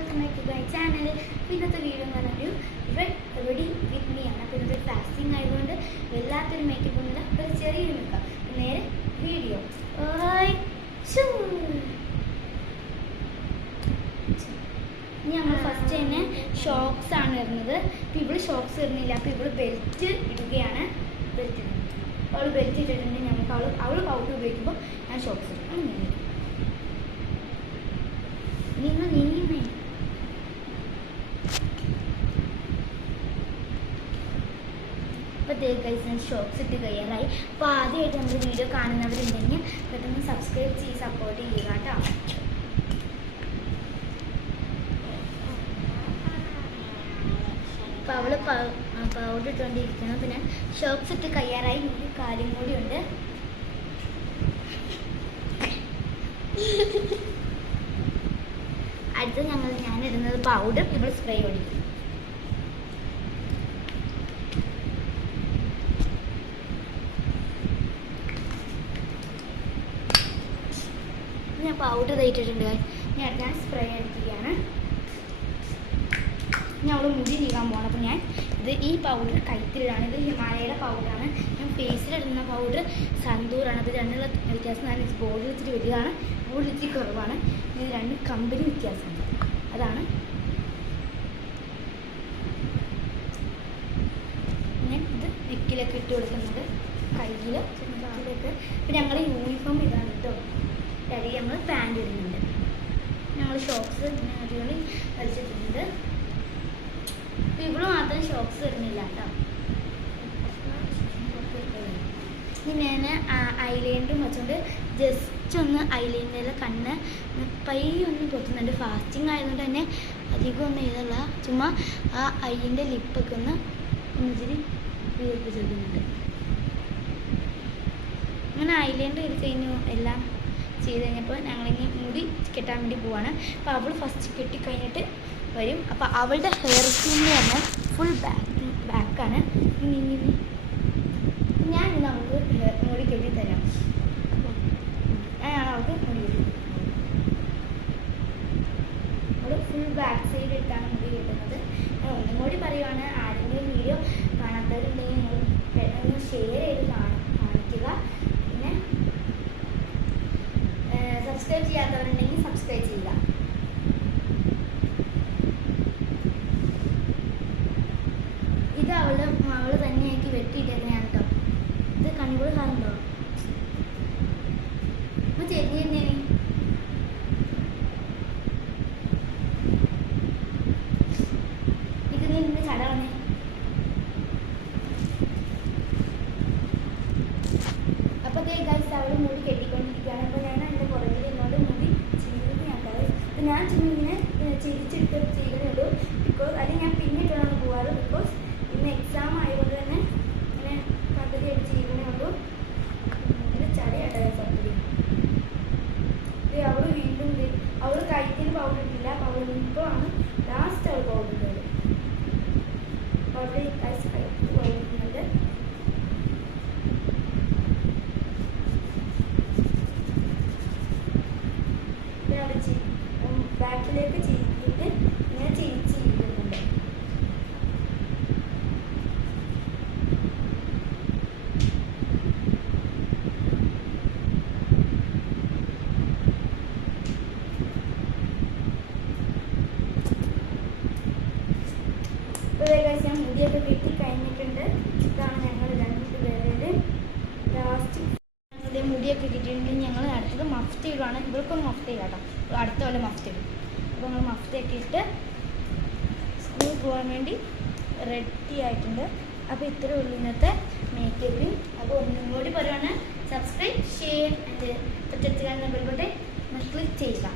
Welcome back to my channel. അപ്പോൾ ഇന്നത്തെ video എന്ന് പറഞ്ഞൊരു റെഡി വിത്ത് മീ ആണ്. അപ്പോൾ ഇന്നത്തെ ഫാസ്റ്റിംഗ് ആയതുകൊണ്ട് വല്ലാത്തൊരു മേക്കപ്പ് ഒന്നുമില്ല, ഒരു ചെറിയൊരു മേക്കപ്പ്. നേരെ വീഡിയോ. ഇനി നമ്മൾ ഫസ്റ്റ് തന്നെ ഷോക്സ് ആണ് ഇടുന്നത്. അപ്പോൾ ഇവള് ഷോക്സ് ഇടുന്നില്ല, അപ്പോൾ ഇവള് ബെൽറ്റ് ഇടുകയാണ്. ബെൽറ്റ് ഇടുന്നത് അവൾ ബെൽറ്റ് ഇട്ടിട്ടുണ്ടെങ്കിൽ നമുക്ക് അവൾ പൗഡർ ഉപയോഗിക്കുമ്പോൾ ഞാൻ ഷോക്സ് ഇടും. നീങ്ങ അപ്പോൾ ഷോക്സ് ഇട്ട് കഴിയാറായി. അപ്പോൾ ആദ്യമായിട്ട് നമ്മൾ വീഡിയോ കാണുന്നവരുണ്ടെങ്കിൽ പെട്ടെന്ന് സബ്സ്ക്രൈബ് ചെയ്ത് സപ്പോർട്ട് ചെയ്യുക കേട്ടോ. അപ്പോൾ അവൾ പൗഡർ ഇട്ടുകൊണ്ടിരിക്കണം. പിന്നെ ഷോക്സ് ഇട്ട് കഴിയാറായി. ഒരു കാര്യം കൂടി ഉണ്ട്. അടുത്ത് ഞാൻ ഇടുന്നത് പൗഡർ, ഇവിടെ സ്പ്രേ ഒഴിക്കും. ഞാൻ പൗഡർ തേച്ചിട്ടുണ്ട്. ഞാൻ സ്പ്രേ അടിക്കുകയാണ്. ഞാൻ അവൾ മുടി നീക്കാൻ പോകണം. അപ്പോൾ ഞാൻ ഈ പൗഡർ കൈത്തിലാണ്. ഇത് ഹിമാലയയുടെ പൗഡറാണ്. ഞാൻ ഫേസിലിടുന്ന പൗഡർ സന്തൂറാണ്. അപ്പോൾ രണ്ടുള്ള വ്യത്യാസം ഞാൻ ബോർഡിൽ ഇത്തിരി വലുതാണ്, ബോർഡിൽ ഇത്തിരി കുറവാണ്. ഇത് രണ്ട് കമ്പനി വ്യത്യാസമാണ്. അതാണ് ഞാൻ ഇത് നെക്കിലൊക്കെ ഇട്ട് കൊടുക്കുന്നത്, കയ്യിൽ കാലിലൊക്കെ. അപ്പോൾ ഞങ്ങൾ യൂണിഫോം ഇതാണ് കേട്ടോ. ഡാഡി നമ്മൾ പാൻറ് ഇടുന്നുണ്ട്. ഞങ്ങൾ ഷോക്സ് അടിപൊളി കളിച്ചിട്ടുണ്ട്. അപ്പോൾ ഇവള് മാത്രം ഷോക്സ് ഇടുന്നില്ല കേട്ടോ. ഇനി ഞാൻ ഐലൈനറും വെച്ചുകൊണ്ട് ജസ്റ്റ് ഒന്ന് ഐലൈനറിൽ കണ്ണ് പയ്യൊന്ന് പൊത്തുന്നുണ്ട്. ഫാസ്റ്റിംഗ് ആയതുകൊണ്ട് തന്നെ അധികം ഒന്നും ചെയ്തല്ല, ചുമ്മാ ആ ഐൻ്റെ ലിപ്പൊക്കെ ഒന്ന് ഇച്ചിരി വീർപ്പിച്ചെടുക്കുന്നുണ്ട്. അങ്ങനെ ഐലൈനർ ചെയ്ത് കഴിഞ്ഞു. എല്ലാം ചെയ്ത് കഴിഞ്ഞപ്പോൾ ഞങ്ങളിനി മുടി കെട്ടാൻ വേണ്ടി പോവാണ്. അപ്പോൾ അവൾ ഫസ്റ്റ് കെട്ടിക്കഴിഞ്ഞിട്ട് വരും. അപ്പോൾ അവളുടെ ഹെയർ സ്റ്റൈൽ പറഞ്ഞാൽ ഫുൾ ബാക്കാണ്. ഞാൻ നമുക്ക് മുടി കെട്ടി തരാം. ഞാനാണ് അവൾക്ക് മുടി കെട്ടി. അവൾ ഫുൾ ബാക്ക് സൈഡ് ഇട്ടാണ് മുടി കെട്ടുന്നത്. ഞാൻ ഒന്നും കൂടി പറയുവാണ്, ആരെങ്കിലും വീഡിയോ കാണാത്തവരുണ്ടെങ്കിൽ നിങ്ങൾ ഒന്ന് ഷെയർ ചെയ്ത് കാണിക്കുക. പിന്നെ സബ്സ്ക്രൈബ് ചെയ്യാത്തവരുണ്ടെങ്കിൽ സബ്സ്ക്രൈബ് ചെയ്യുക. ഇത് അവൾ തന്നെയാക്കി വെട്ടിയിട്ടേക്കുന്നതാണ് കേട്ടോ. ഇത് കണികൾ കാണുന്നുണ്ടോ? അപ്പോൾ ചെറിയ ഇത് നിന്ന് ചടവണേ. അപ്പോൾ ഗൈസ് അവൾ മുടി കെട്ടിക്കൊണ്ടിരിക്കുകയാണ്. അപ്പോൾ ഞാൻ എൻ്റെ പുറകിൽ എന്നോട് മുടി ചീരുകയാക്കാറ്. അപ്പോൾ ഞാൻ ഇങ്ങനെ ചിരിച്ചിട്ട് ചെയ്യുന്നുള്ളൂ. ബിക്കോസ് അത് ഞാൻ പിന്നിട്ടാണ് പോവാറ്. ബിക്കോസ് ഇന്ന് എക്സാം ആയതുകൊണ്ട് തന്നെ ഇങ്ങനെ പദ്ധതി അടിച്ച് ചെയ്യുന്നേ ഉള്ളൂ. ഇങ്ങനെ ചടയാട്ട പദ്ധതി. അവൾ വീണ്ടും അവൾ കഴുത്തിന് പൗഡർ ഇട്ടില്ല. പൗഡർ ഇപ്പോഴാണ് ലാസ്റ്റ് അവൾ പൗഡർ ഇട്ടത്. പൗഡർ കഴുത്ത് പൗഡർ ഇടുന്നത്. പിന്നെ അവിടെ ബാക്കിലേക്ക് ചെയ്തിട്ട് ഇങ്ങനെ ചെയ്യിച്ചിരിക്കുന്നുണ്ട്. ഞാൻ മുടിയൊക്കെ കെട്ടി കഴിഞ്ഞിട്ടുണ്ട്. ഇതാണ് ഞങ്ങൾ രണ്ടുപേരുടെ ലാസ്റ്റ്. ഞങ്ങളുടെ മുടിയൊക്കെ കിട്ടിയിട്ടുണ്ടെങ്കിൽ ഞങ്ങൾ അടുത്തത് മഫ്ത ഇടുവാണ്. ഇവർക്കൊന്ന് മഫ്ത ഇടാം കേട്ടോ. അടുത്ത പോലെ മഫ്ത ഇടും. അപ്പോൾ നമ്മൾ മഫ്തയൊക്കെ ഇട്ട് സ്കൂളിൽ പോകാൻ വേണ്ടി റെഡി ആയിട്ടുണ്ട്. അപ്പോൾ ഇത്രയേ ഉള്ളൂ ഇന്നത്തെ മേക്കപ്പിങ്. അപ്പോൾ ഒന്നും കൂടി പറയുവാണ്, സബ്സ്ക്രൈബ്, ഷെയർ ആൻഡ് തൊട്ടടുത്ത് കാണുന്ന ബെൽ ബട്ടൺ ക്ലിക്ക് ചെയ്യുക.